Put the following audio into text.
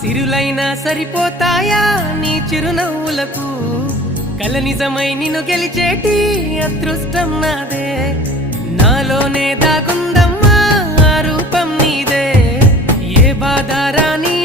సిరులైనా సరిపోతాయా నీ చిరునవ్వులకు కల నిజమై నిన్ను గెలిచేటి అదృష్టం నాదే నాలోనే దాగుందమ్మా ఆ రూపం నీదే ఏ బాధ రాని